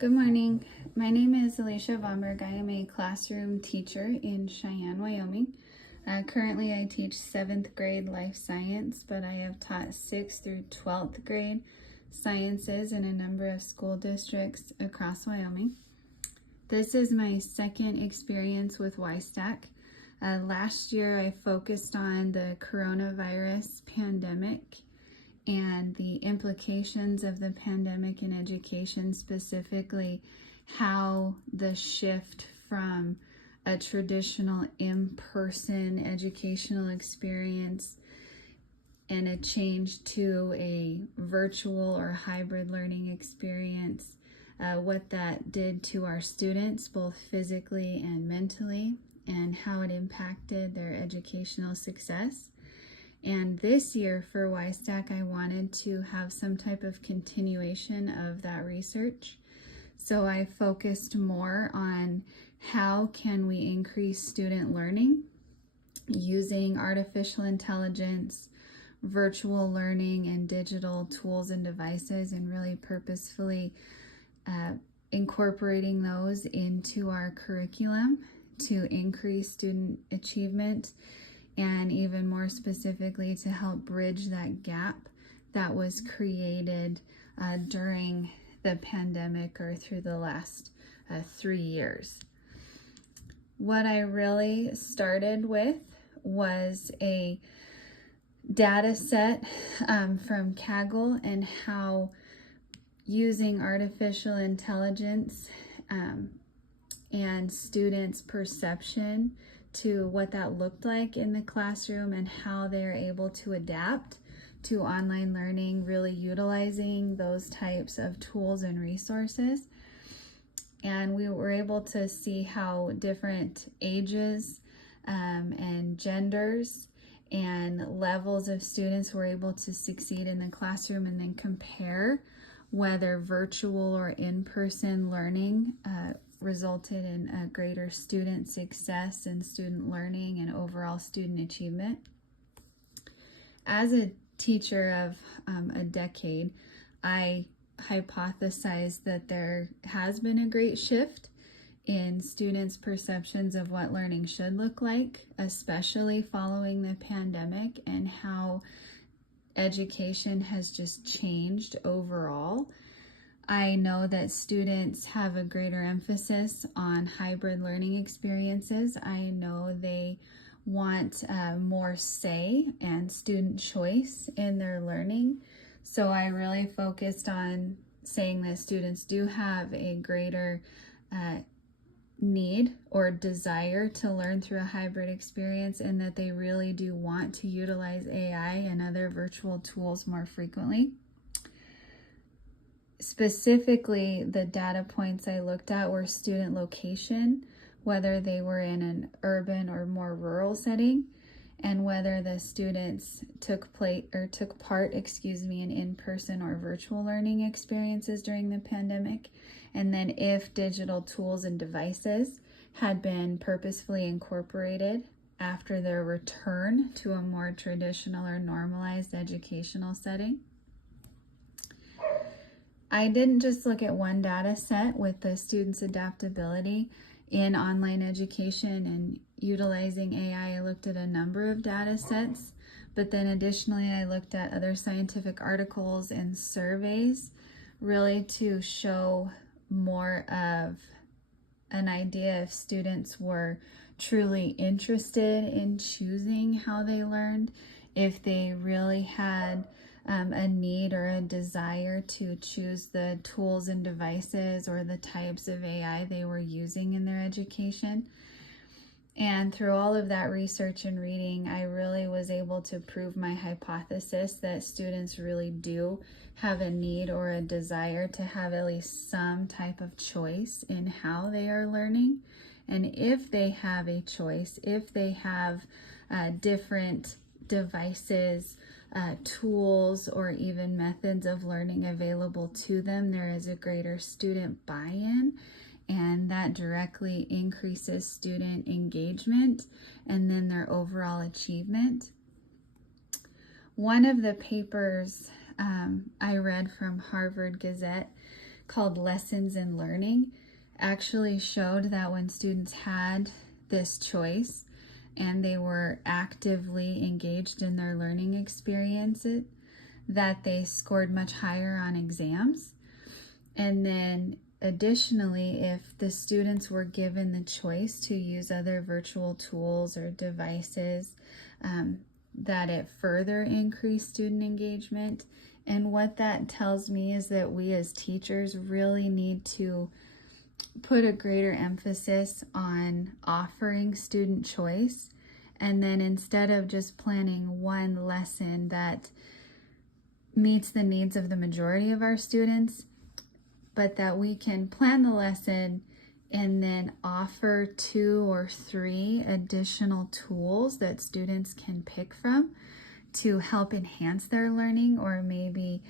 Good morning. My name is Alicia Vomberg. I am a classroom teacher in Cheyenne, Wyoming. Currently, I teach 7th grade life science, but I have taught 6th through 12th grade sciences in a number of school districts across Wyoming. This is my second experience with WySTACK. Last year, I focused on the coronavirus pandemic and the implications of the pandemic in education, specifically how the shift from a traditional in-person educational experience and a change to a virtual or hybrid learning experience, what that did to our students, both physically and mentally, and how it impacted their educational success. And this year for WySTACK, I wanted to have some type of continuation of that research. So I focused more on how can we increase student learning using artificial intelligence, virtual learning, and digital tools and devices, and really purposefully incorporating those into our curriculum to increase student achievement, and even more specifically to help bridge that gap that was created during the pandemic or through the last 3 years. What I really started with was a data set from Kaggle and how using artificial intelligence and students' perception to what that looked like in the classroom and how they're able to adapt to online learning, really utilizing those types of tools and resources. And we were able to see how different ages and genders and levels of students were able to succeed in the classroom, and then compare whether virtual or in-person learning resulted in a greater student success and student learning and overall student achievement. As a teacher of a decade, I hypothesized that there has been a great shift in students' perceptions of what learning should look like, especially following the pandemic, and how education has just changed overall. I know that students have a greater emphasis on hybrid learning experiences. I know they want more say and student choice in their learning. So I really focused on saying that students do have a greater need or desire to learn through a hybrid experience, and that they really do want to utilize AI and other virtual tools more frequently. Specifically, the data points I looked at were student location, whether they were in an urban or more rural setting, and whether the students took part in in-person or virtual learning experiences during the pandemic, and then if digital tools and devices had been purposefully incorporated after their return to a more traditional or normalized educational setting. I didn't just look at one data set with the students' adaptability in online education and utilizing AI. I looked at a number of data sets, but then additionally I looked at other scientific articles and surveys, really to show more of an idea if students were truly interested in choosing how they learned, if they really had a need or a desire to choose the tools and devices or the types of AI they were using in their education. And through all of that research and reading, I really was able to prove my hypothesis that students really do have a need or a desire to have at least some type of choice in how they are learning. And if they have a choice, if they have different devices, tools, or even methods of learning available to them, there is a greater student buy-in, and that directly increases student engagement and then their overall achievement. One of the papers I read from Harvard Gazette called Lessons in Learning actually showed that when students had this choice and they were actively engaged in their learning experiences, that they scored much higher on exams. And then additionally, if the students were given the choice to use other virtual tools or devices, that it further increased student engagement. And what that tells me is that we as teachers really need to put a greater emphasis on offering student choice. And then instead of just planning one lesson that meets the needs of the majority of our students, but that we can plan the lesson and then offer 2 or 3 additional tools that students can pick from to help enhance their learning, or maybe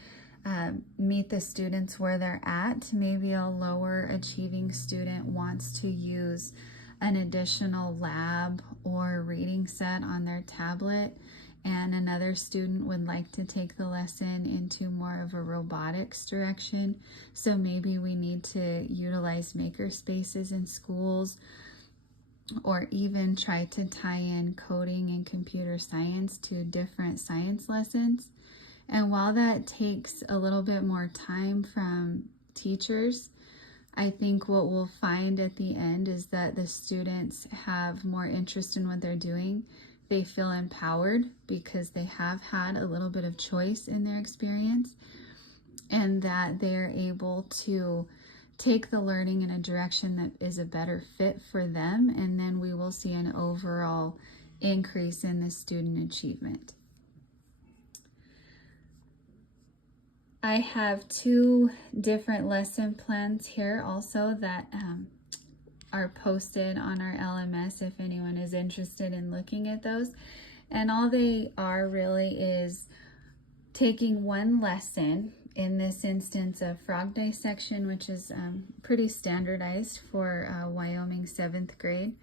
meet the students where they're at. Maybe a lower achieving student wants to use an additional lab or reading set on their tablet, and another student would like to take the lesson into more of a robotics direction. So maybe we need to utilize maker spaces in schools, or even try to tie in coding and computer science to different science lessons. And while that takes a little bit more time from teachers, I think what we'll find at the end is that the students have more interest in what they're doing. They feel empowered because they have had a little bit of choice in their experience, and that they're able to take the learning in a direction that is a better fit for them. And then we will see an overall increase in the student achievement. I have 2 different lesson plans here also that are posted on our LMS if anyone is interested in looking at those. And all they are really is taking one lesson, in this instance of frog dissection, which is pretty standardized for Wyoming 7th grade.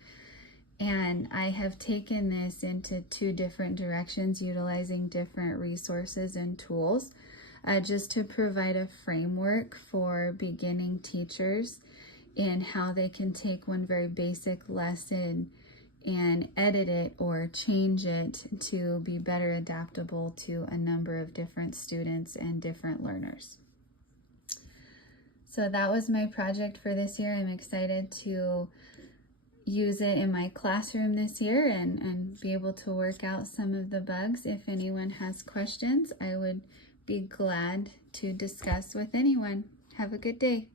And I have taken this into 2 different directions, utilizing different resources and tools, just to provide a framework for beginning teachers in how they can take one very basic lesson and edit it or change it to be better adaptable to a number of different students and different learners. So that was my project for this year. I'm excited to use it in my classroom this year and be able to work out some of the bugs. If anyone has questions, I would be glad to discuss with anyone. Have a good day.